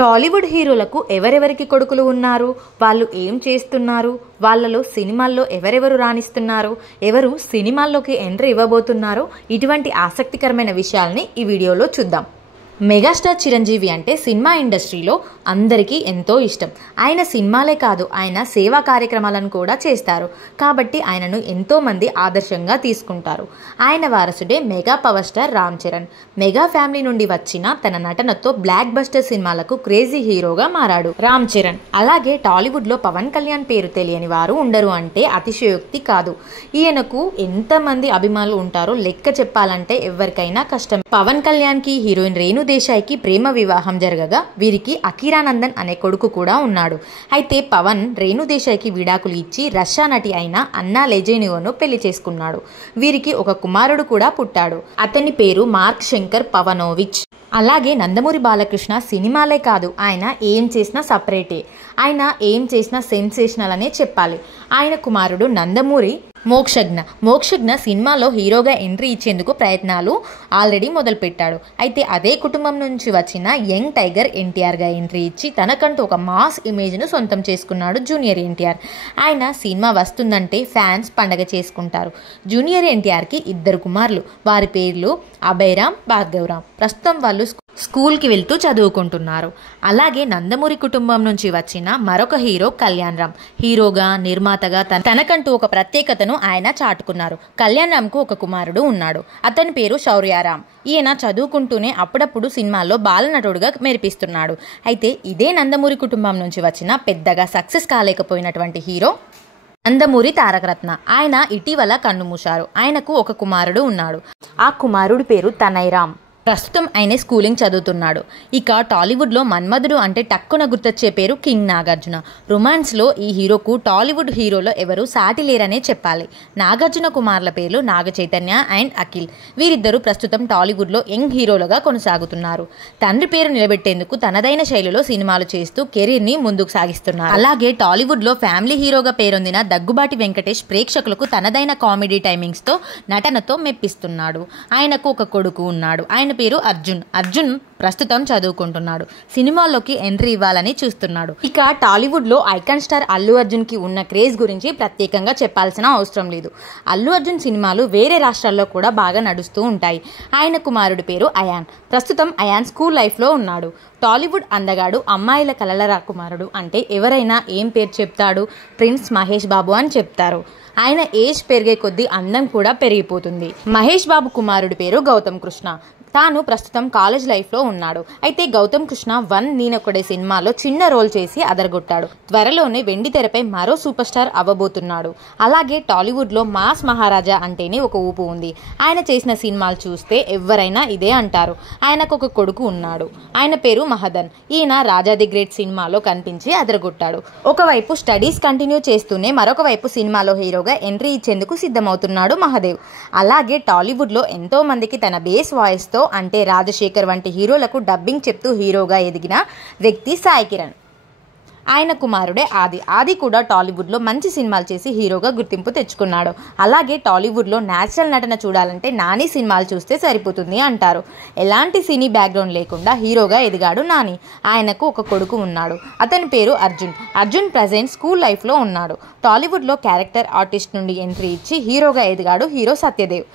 టాలీవుడ్ హీరోలకు ఎవరెవరికి కొడుకులు ఉన్నారు, వాళ్ళు ఏం చేస్తున్నారు, వాళ్ళలో సినిమాల్లో ఎవరెవరు రాణిస్తున్నారు, ఎవరు సినిమాల్లోకి ఎంట్రీ ఇవ్వబోతున్నారో ఇటువంటి ఆసక్తికరమైన విషయాల్ని ఈ వీడియోలో చూద్దాం. మెగాస్టార్ చిరంజీవి అంటే సినిమా ఇండస్ట్రీలో అందరికీ ఎంతో ఇష్టం. ఆయన సినిమాలే కాదు, ఆయన సేవా కార్యక్రమాలను కూడా చేస్తారు. కాబట్టి ఆయనను ఎంతోమంది ఆదర్శంగా తీసుకుంటారు. ఆయన వారసుడే mega power star Ram Charan. Mega family నుండి వచ్చిన తన నటనతో బ్లాక్ బస్టర్ సినిమాలకు క్రేజీ హీరోగా మారాడు రామ్ చరణ్. అలాగే టాలీవుడ్లో పవన్ కళ్యాణ్ పేరు తెలియని వారు ఉండరు అంటే అతిశయోక్తి కాదు. ఈయనకు ఎంతమంది అభిమానులు ఉంటారో లెక్క చెప్పాలంటే ఎవరికైనా కష్టం. పవన్ కళ్యాణ్కి హీరోయిన్ రేణు దేశాయ్కి ప్రేమ వివాహం జరగగా వీరికి అఖీరానందన్ అనే కొడుకు కూడా ఉన్నాడు. అయితే పవన్ రేణు దేశాయ్కి విడాకులు ఇచ్చి రష్యా నటి అయిన అన్నా లెజెనియోను పెళ్లి చేసుకున్నాడు. వీరికి ఒక కుమారుడు కూడా పుట్టాడు. అతని పేరు మార్క్ శంకర్ పవనోవిచ్. అలాగే నందమూరి బాలకృష్ణ సినిమాలే కాదు, ఆయన ఏం చేసినా సపరేటే. ఆయన ఏం చేసినా సెన్సేషనల్ అనే చెప్పాలి. ఆయన కుమారుడు నందమూరి మోక్షజ్ఞ సినిమాలో హీరోగా ఎంట్రీ ఇచ్చేందుకు ప్రయత్నాలు ఆల్రెడీ మొదలుపెట్టాడు. అయితే అదే కుటుంబం నుంచి వచ్చిన యంగ్ టైగర్ ఎన్టీఆర్గా ఎంట్రీ ఇచ్చి తనకంటూ ఒక మాస్ ఇమేజ్ను సొంతం చేసుకున్నాడు జూనియర్ ఎన్టీఆర్. ఆయన సినిమా వస్తుందంటే ఫ్యాన్స్ పండగ చేసుకుంటారు. జూనియర్ ఎన్టీఆర్కి 2 కుమారులు. వారి పేర్లు అభయరామ్, భార్గవరామ్. ప్రస్తుతం వాళ్ళు స్కూల్కి వెళ్తూ చదువుకుంటున్నారు. అలాగే నందమూరి కుటుంబం నుంచి వచ్చిన మరొక హీరో కళ్యాణ్ రామ్. హీరోగా, నిర్మాతగా తనకంటూ ఒక ప్రత్యేకతను ఆయన చాటుకున్నారు. కళ్యాణ్ రామ్కు ఒక కుమారుడు ఉన్నాడు. అతని పేరు శౌర్యారామ్. ఈయన చదువుకుంటూనే అప్పుడప్పుడు సినిమాల్లో బాలనటుడుగా మెరిపిస్తున్నాడు. అయితే ఇదే నందమూరి కుటుంబం నుంచి వచ్చిన పెద్దగా సక్సెస్ కాలేకపోయినటువంటి హీరో నందమూరి తారకరత్న. ఆయన ఇటీవల కన్నుమూశారు. ఆయనకు ఒక కుమారుడు ఉన్నాడు. ఆ కుమారుడి పేరు తనయ్ రామ్. ప్రస్తుతం ఆయన స్కూలింగ్ చదువుతున్నాడు. ఇక టాలీవుడ్లో మన్మధుడు అంటే టక్కున గుర్తొచ్చే పేరు కింగ్ నాగార్జున. రొమాన్స్లో ఈ హీరోకు టాలీవుడ్ హీరోలో ఎవరు సాటి లేరనే చెప్పాలి. నాగార్జున కుమార్ల పేర్లు నాగ చైతన్య అండ్ అఖిల్. వీరిద్దరూ ప్రస్తుతం టాలీవుడ్లో యంగ్ హీరోలుగా కొనసాగుతున్నారు. తండ్రి పేరు నిలబెట్టేందుకు తనదైన శైలిలో సినిమాలు చేస్తూ కెరీర్ని ముందుకు సాగిస్తున్నారు. అలాగే టాలీవుడ్లో ఫ్యామిలీ హీరోగా పేరొందిన దగ్గుబాటి వెంకటేష్ ప్రేక్షకులకు తనదైన కామెడీ టైమింగ్స్తో నటనతో మెప్పిస్తున్నాడు. ఆయనకు ఒక కొడుకు ఉన్నాడు. ఆయన పేరు అర్జున్ ప్రస్తుతం చదువుకుంటున్నాడు. సినిమాల్లోకి ఎంట్రీ ఇవ్వాలని చూస్తున్నాడు. ఇక టాలీవుడ్లో ఐకాన్ స్టార్ అల్లు అర్జున్కి ఉన్న క్రేజ్ గురించి ప్రత్యేకంగా చెప్పాల్సిన అవసరం లేదు. అల్లు అర్జున్ సినిమాలు వేరే రాష్ట్రాల్లో కూడా బాగా నడుస్తూ ఉంటాయి. ఆయన కుమారుడి పేరు అయాన్. ప్రస్తుతం అయాన్ స్కూల్ లైఫ్లో ఉన్నాడు. టాలీవుడ్ అందగాడు, అమ్మాయిల కలల రాకుమారుడు అంటే ఎవరైనా ఏం పేరు చెప్తాడు? ప్రిన్స్ మహేష్ బాబు అని చెప్తారు. ఆయన ఏజ్ పెరిగే కొద్దీ అందం కూడా పెరిగిపోతుంది. మహేష్ బాబు కుమారుడి పేరు గౌతమ్ కృష్ణ. తాను ప్రస్తుతం కాలేజ్ లైఫ్లో ఉన్నాడు. అయితే గౌతమ్ కృష్ణ 1 నేనొకడే సినిమాలో చిన్న రోల్ చేసి అదరగొట్టాడు. త్వరలోనే వెండి తెరపై మరో సూపర్ స్టార్ అవ్వబోతున్నాడు. అలాగే టాలీవుడ్లో మాస్ మహారాజా అంటేనే ఒక ఊపు ఉంది. ఆయన చేసిన సినిమాలు చూస్తే ఎవరైనా ఇదే అంటారు. ఆయనకు ఒక కొడుకు ఉన్నాడు. ఆయన పేరు మహదన్. ఈయన రాజా ది గ్రేట్ సినిమాలో కనిపించి అదరగొట్టాడు. ఒకవైపు స్టడీస్ కంటిన్యూ చేస్తూనే మరొక వైపు సినిమాలో హీరోగా ఎంట్రీ ఇచ్చేందుకు సిద్ధమవుతున్నాడు మహదేవ్. అలాగే టాలీవుడ్లో ఎంతో మందికి తన బేస్ వాయిస్తో అంటే రాజశేఖర్ వంటి హీరోలకు డబ్బింగ్ చెప్తూ హీరోగా ఎదిగిన వ్యక్తి సాయి కిరణ్. ఆయన కుమారుడే ఆది కూడా టాలీవుడ్లో మంచి సినిమాలు చేసి హీరోగా గుర్తింపు తెచ్చుకున్నాడు. అలాగే టాలీవుడ్లో నేచురల్ నటన చూడాలంటే నాని సినిమాలు చూస్తే సరిపోతుంది అంటారు. ఎలాంటి సినీ బ్యాక్గ్రౌండ్ లేకుండా హీరోగా ఎదిగాడు నాని. ఆయనకు ఒక కొడుకు ఉన్నాడు. అతని పేరు అర్జున్ ప్రజెంట్ స్కూల్ లైఫ్లో ఉన్నాడు. టాలీవుడ్లో క్యారెక్టర్ ఆర్టిస్ట్ నుండి ఎంట్రీ ఇచ్చి హీరోగా ఎదిగాడు హీరో సత్యదేవ్.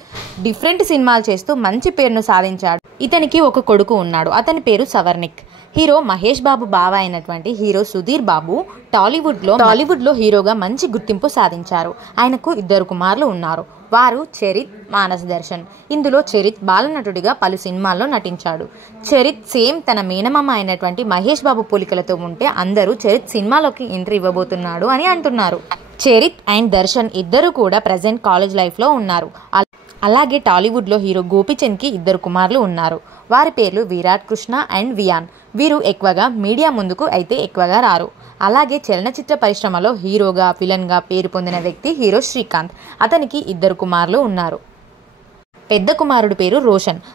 డిఫరెంట్ సినిమాలు చేస్తూ మంచి పేరును సాధించాడు. ఇతనికి ఒక కొడుకు ఉన్నాడు. అతని పేరు సవర్ణిక్. హీరో మహేష్ బాబు బావ అయినటువంటి హీరో సుధీర్ బాబు టాలీవుడ్లో హీరోగా మంచి గుర్తింపు సాధించారు. ఆయనకు 2 కుమారులు ఉన్నారు. వారు చరిత్, మానస్ దర్శన్. ఇందులో చరిత్ బాలనటుడిగా పలు సినిమాల్లో నటించాడు. చరిత్ సేమ్ తన మేనమామ అయినటువంటి మహేష్ బాబు పోలికలతో ఉంటే అందరూ చరిత్ సినిమాలోకి ఎంట్రీ ఇవ్వబోతున్నాడు అని అంటున్నారు. చరిత్ అండ్ దర్శన్ ఇద్దరు కూడా ప్రజెంట్ కాలేజ్ లైఫ్లో ఉన్నారు. అలాగే టాలీవుడ్లో హీరో గోపీచంద్కి 2 కుమారులు ఉన్నారు. వారి పేర్లు విరాట్ కృష్ణ అండ్ వియాన్. వీరు ఎక్కువగా మీడియా ముందుకు అయితే ఎక్కువగా రారు. అలాగే చలనచిత్ర పరిశ్రమలో హీరోగా, విలన్గా పేరు పొందిన వ్యక్తి హీరో శ్రీకాంత్. అతనికి 2 కుమారులు ఉన్నారు. పెద్ద కుమారుడు పేరు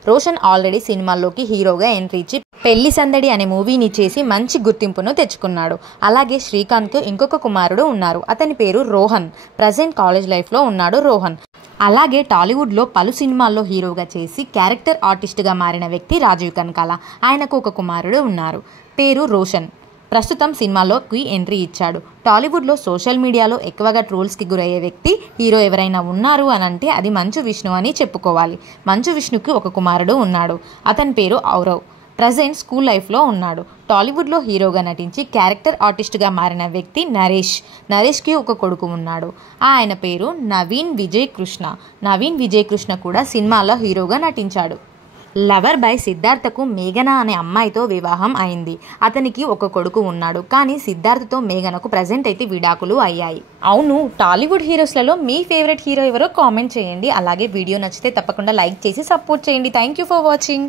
రోషన్ ఆల్రెడీ సినిమాల్లోకి హీరోగా ఎంట్రీ ఇచ్చి పెళ్లి సందడి అనే మూవీని చేసి మంచి గుర్తింపును తెచ్చుకున్నాడు. అలాగే శ్రీకాంత్కు ఇంకొక కుమారుడు ఉన్నారు. అతని పేరు రోహన్. ప్రజెంట్ కాలేజ్ లైఫ్లో ఉన్నాడు రోహన్. అలాగే టాలీవుడ్లో పలు సినిమాల్లో హీరోగా చేసి క్యారెక్టర్ ఆర్టిస్ట్గా మారిన వ్యక్తి రాజీవ్ కనకాల. ఆయనకు ఒక కుమారుడు ఉన్నారు, పేరు రోషన్. ప్రస్తుతం సినిమాలోకి ఎంట్రీ ఇచ్చాడు. టాలీవుడ్లో సోషల్ మీడియాలో ఎక్కువగా ట్రోల్స్కి గురయ్యే వ్యక్తి హీరో ఎవరైనా ఉన్నారు అని అంటే అది మంచు విష్ణు అని చెప్పుకోవాలి. మంచు విష్ణుకి ఒక కుమారుడు ఉన్నాడు, అతని పేరు ఔరవ్. ప్రజెంట్ స్కూల్ లైఫ్లో ఉన్నాడు. టాలీవుడ్లో హీరోగా నటించి క్యారెక్టర్ ఆర్టిస్ట్గా మారిన వ్యక్తి నరేష్కి ఒక కొడుకు ఉన్నాడు. ఆయన పేరు నవీన్ విజయ్ కృష్ణ. నవీన్ విజయ్ కృష్ణ కూడా సినిమాలో హీరోగా నటించాడు. లవర్ బాయ్ సిద్ధార్థకు మేఘన అనే అమ్మాయితో వివాహం అయింది. అతనికి ఒక కొడుకు ఉన్నాడు. కానీ సిద్ధార్థతో మేఘనకు ప్రజెంట్ అయితే విడాకులు అయ్యాయి. అవును, టాలీవుడ్ హీరోస్లలో మీ ఫేవరెట్ హీరో ఎవరో కామెంట్ చేయండి. అలాగే వీడియో నచ్చితే తప్పకుండా లైక్ చేసి సపోర్ట్ చేయండి. Thank you for watching.